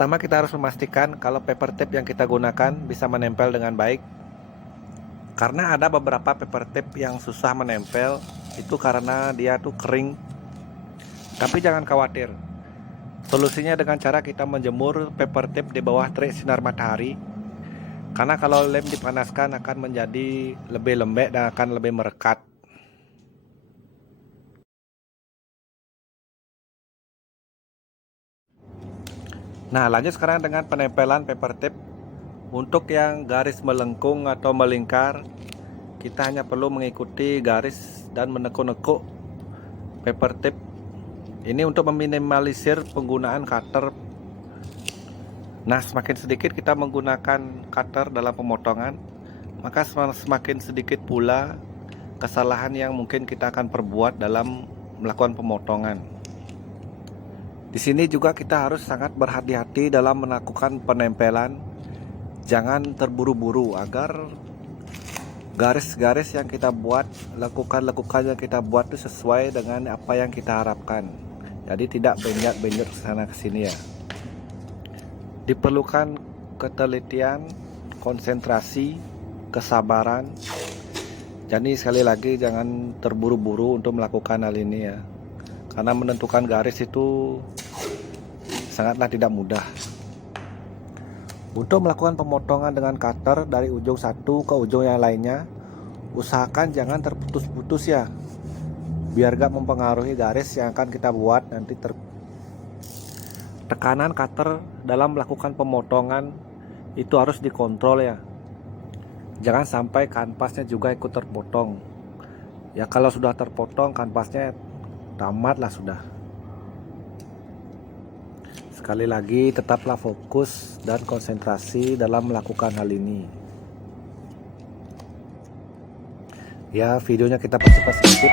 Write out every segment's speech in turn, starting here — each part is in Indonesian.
Pertama kita harus memastikan kalau paper tape yang kita gunakan bisa menempel dengan baik. Karena ada beberapa paper tape yang susah menempel, itu karena dia tuh kering. Tapi jangan khawatir. Solusinya dengan cara kita menjemur paper tape di bawah terik sinar matahari. Karena kalau lem dipanaskan akan menjadi lebih lembek dan akan lebih merekat. Nah, lanjut sekarang dengan penempelan paper tape. Untuk yang garis melengkung atau melingkar, kita hanya perlu mengikuti garis dan menekuk-nekuk paper tape. Ini untuk meminimalisir penggunaan cutter. Nah, semakin sedikit kita menggunakan cutter dalam pemotongan, maka semakin sedikit pula kesalahan yang mungkin kita akan perbuat dalam melakukan pemotongan. Di sini juga kita harus sangat berhati-hati dalam melakukan penempelan. Jangan terburu-buru agar garis-garis yang kita buat, lekukan-lekukan yang kita buat itu sesuai dengan apa yang kita harapkan. Jadi tidak benjot-benjot ke sana ke sini ya. Diperlukan ketelitian, konsentrasi, kesabaran. Jadi sekali lagi jangan terburu-buru untuk melakukan hal ini ya. Karena menentukan garis itu sangatlah tidak mudah. Untuk melakukan pemotongan dengan cutter dari ujung satu ke ujung yang lainnya, usahakan jangan terputus-putus ya, biar gak mempengaruhi garis yang akan kita buat nanti. Tekanan cutter dalam melakukan pemotongan itu harus dikontrol ya. Jangan sampai kanvasnya juga ikut terpotong. Ya kalau sudah terpotong kanvasnya tamatlah sudah. Sekali lagi tetaplah fokus dan konsentrasi dalam melakukan hal ini. Ya, videonya kita percepat sedikit.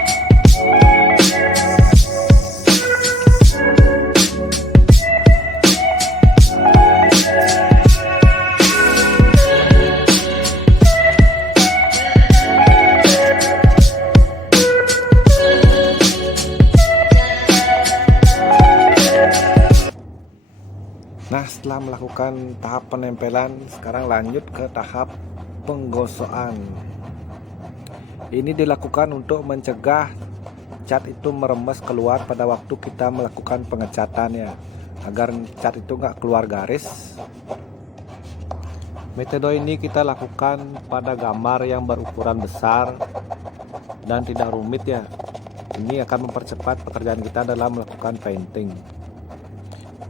Nah, setelah melakukan tahap penempelan, sekarang lanjut ke tahap penggosokan. Ini dilakukan untuk mencegah cat itu meremes keluar pada waktu kita melakukan pengecatannya, agar cat itu nggak keluar garis. Metode ini kita lakukan pada gambar yang berukuran besar dan tidak rumit ya. Ini akan mempercepat pekerjaan kita dalam melakukan painting.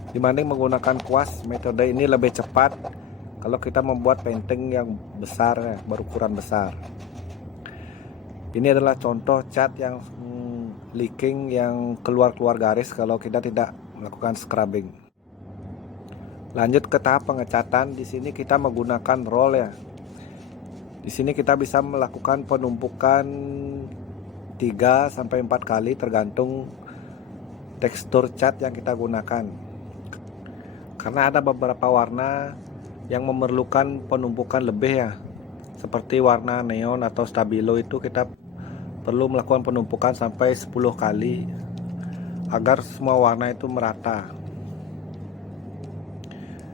Dibanding menggunakan kuas, metode ini lebih cepat kalau kita membuat painting yang besar ya, berukuran besar. Ini adalah contoh cat yang leaking, yang keluar garis kalau kita tidak melakukan scrubbing. Lanjut ke tahap pengecatan. Di sini kita menggunakan roll ya. Di sini kita bisa melakukan penumpukan 3 sampai 4 kali tergantung tekstur cat yang kita gunakan. Karena ada beberapa warna yang memerlukan penumpukan lebih ya. Seperti warna neon atau stabilo itu kita perlu melakukan penumpukan sampai 10 kali agar semua warna itu merata.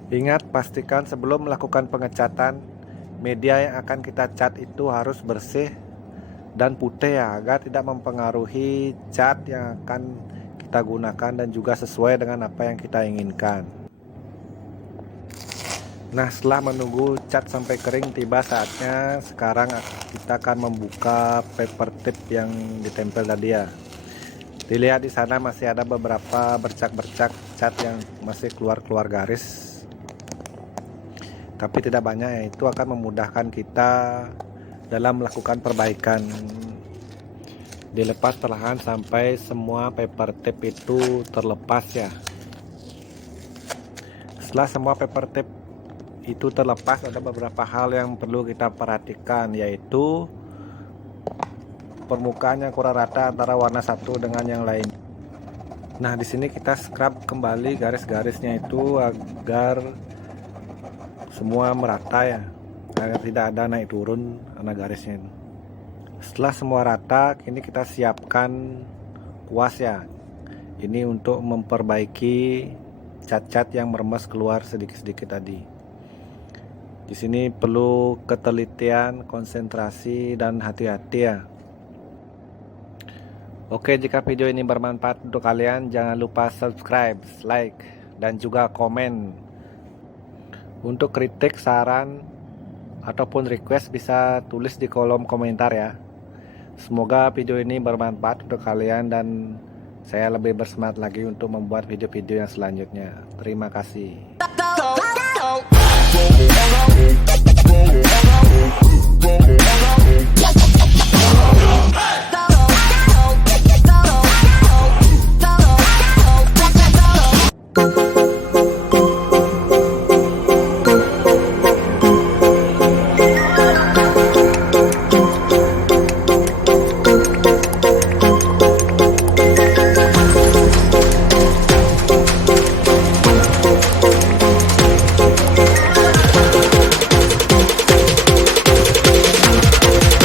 Ingat, pastikan sebelum melakukan pengecatan, media yang akan kita cat itu harus bersih dan putih ya, agar tidak mempengaruhi cat yang akan kita gunakan dan juga sesuai dengan apa yang kita inginkan. Nah, setelah menunggu cat sampai kering, tiba saatnya sekarang kita akan membuka paper tape yang ditempel tadi ya. Dilihat di sana masih ada beberapa bercak-bercak cat yang masih keluar garis. Tapi tidak banyak ya, itu akan memudahkan kita dalam melakukan perbaikan. Dilepas perlahan sampai semua paper tape itu terlepas ya. Setelah semua paper tape itu terlepas, ada beberapa hal yang perlu kita perhatikan, yaitu permukaan yang kurang rata antara warna satu dengan yang lain. Nah, di sini kita scrub kembali garis-garisnya itu agar semua merata ya, agar tidak ada naik turun karena garisnya itu. Setelah semua rata, kini kita siapkan kuas ya. Ini untuk memperbaiki cat-cat yang meremas keluar sedikit-sedikit tadi. Di sini perlu ketelitian, konsentrasi, dan hati-hati ya. Oke, jika video ini bermanfaat untuk kalian, jangan lupa subscribe, like, dan juga komen. Untuk kritik, saran, ataupun request bisa tulis di kolom komentar ya. Semoga video ini bermanfaat untuk kalian dan saya lebih bersemangat lagi untuk membuat video-video yang selanjutnya. Terima kasih.